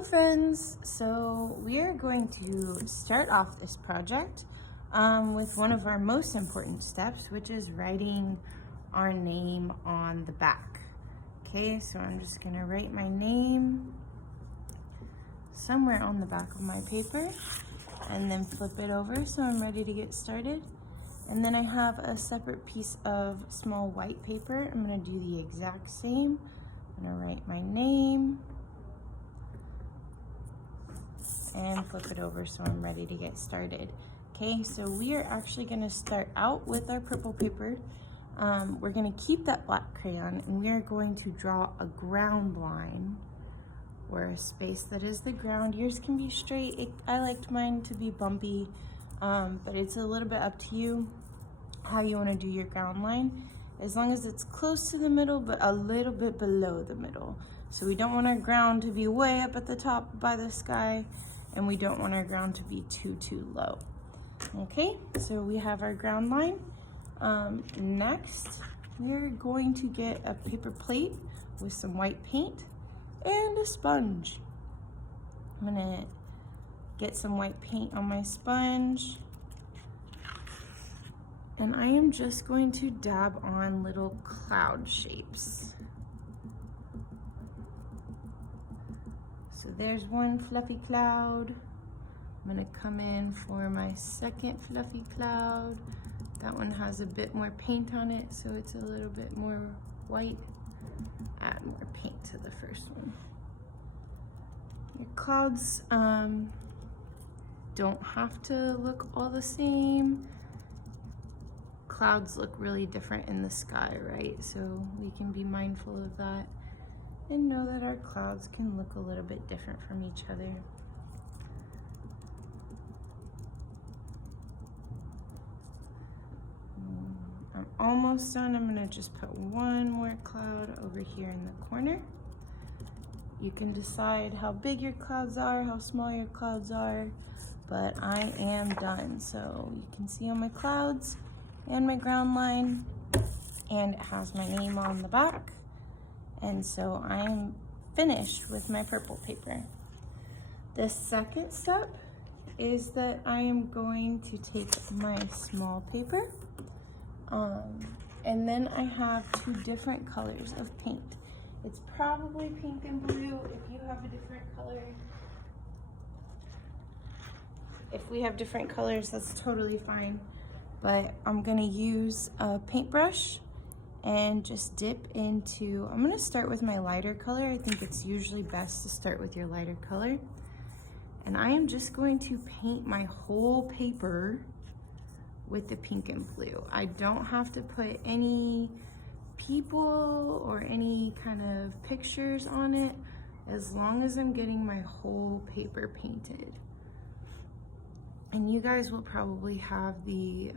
Hello friends! So we are going to start off this project with one of our most important steps, which is writing our name on the back. Okay, so I'm just going to write my name somewhere on the back of my paper and then flip it over so I'm ready to get started. And then I have a separate piece of small white paper. I'm going to do the exact same. I'm going to write my name and flip it over so I'm ready to get started. Okay, so we are actually going to start out with our purple paper. We're going to keep that black crayon and we are going to draw a ground line or a space that is the ground. Yours can be straight. I liked mine to be bumpy, but it's a little bit up to you how you want to do your ground line, as long as it's close to the middle but a little bit below the middle. So we don't want our ground to be way up at the top by the sky, and we don't want our ground to be too low. Okay, so we have our ground line. Next, we're going to get a paper plate with some white paint and a sponge. I'm gonna get some white paint on my sponge, and I am just going to dab on little cloud shapes. So there's one fluffy cloud. I'm gonna come in for my second fluffy cloud. That one has a bit more paint on it, so it's a little bit more white. Add more paint to the first one. Your clouds don't have to look all the same. Clouds look really different in the sky, right? So we can be mindful of that and know that our clouds can look a little bit different from each other. I'm almost done. I'm gonna just put one more cloud over here in the corner. You can decide how big your clouds are, how small your clouds are, but I am done. So you can see all my clouds and my ground line, and it has my name on the back. And so I'm finished with my purple paper. The second step is that I am going to take my small paper, and then I have two different colors of paint. It's probably pink and blue. If you have a different color, if we have different colors, that's totally fine. But I'm gonna use a paintbrush and just dip into, I'm gonna start with my lighter color. I think it's usually best to start with your lighter color. And I am just going to paint my whole paper with the pink and blue. I don't have to put any people or any kind of pictures on it, as long as I'm getting my whole paper painted. And you guys will probably have the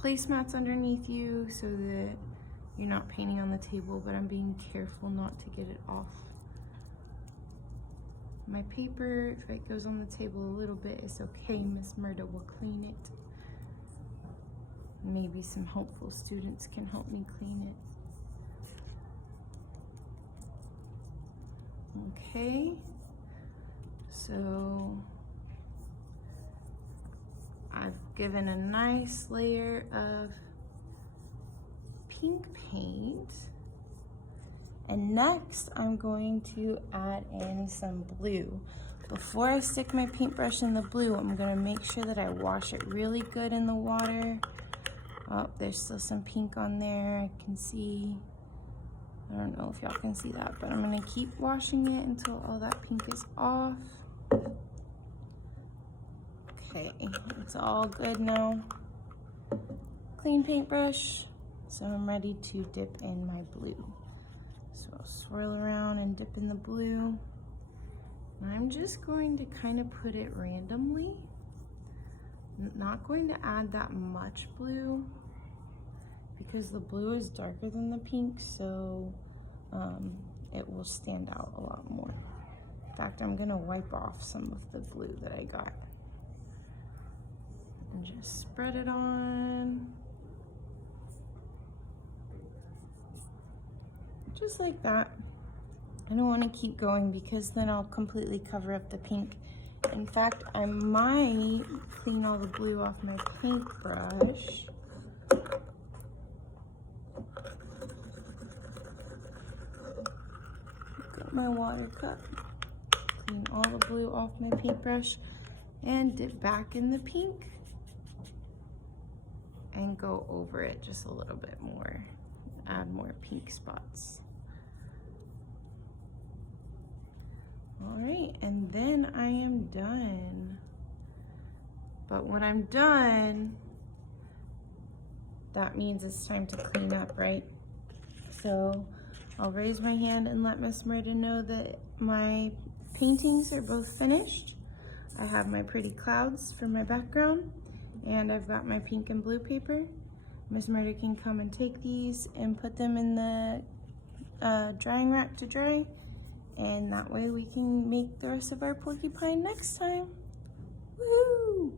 placemats underneath you so that you're not painting on the table, but I'm being careful not to get it off my paper. If it goes on the table a little bit, it's okay. Miss Murda will clean it. Maybe some helpful students can help me clean it. Okay, so I've given a nice layer of pink paint, and next I'm going to add in some blue. Before I stick my paintbrush in the blue, I'm gonna make sure that I wash it really good in the water. Oh, there's still some pink on there, I can see. I don't know if y'all can see that, but I'm gonna keep washing it until all that pink is off. Okay, it's all good now. Clean paintbrush, so I'm ready to dip in my blue. So I'll swirl around and dip in the blue. And I'm just going to kind of put it randomly. I'm not going to add that much blue because the blue is darker than the pink, so it will stand out a lot more. In fact, I'm gonna wipe off some of the blue that I got and just spread it on. Just like that. I don't want to keep going because then I'll completely cover up the pink. In fact, I might clean all the blue off my paintbrush. Got my water cup. Clean all the blue off my paintbrush and dip back in the pink and go over it just a little bit more. Add more pink spots. All right, and then I am done. But when I'm done, that means it's time to clean up, right? So I'll raise my hand and let Miss Merida know that my paintings are both finished. I have my pretty clouds for my background, and I've got my pink and blue paper. Miss Merida can come and take these and put them in the drying rack to dry, and that way we can make the rest of our porcupine next time. Woohoo!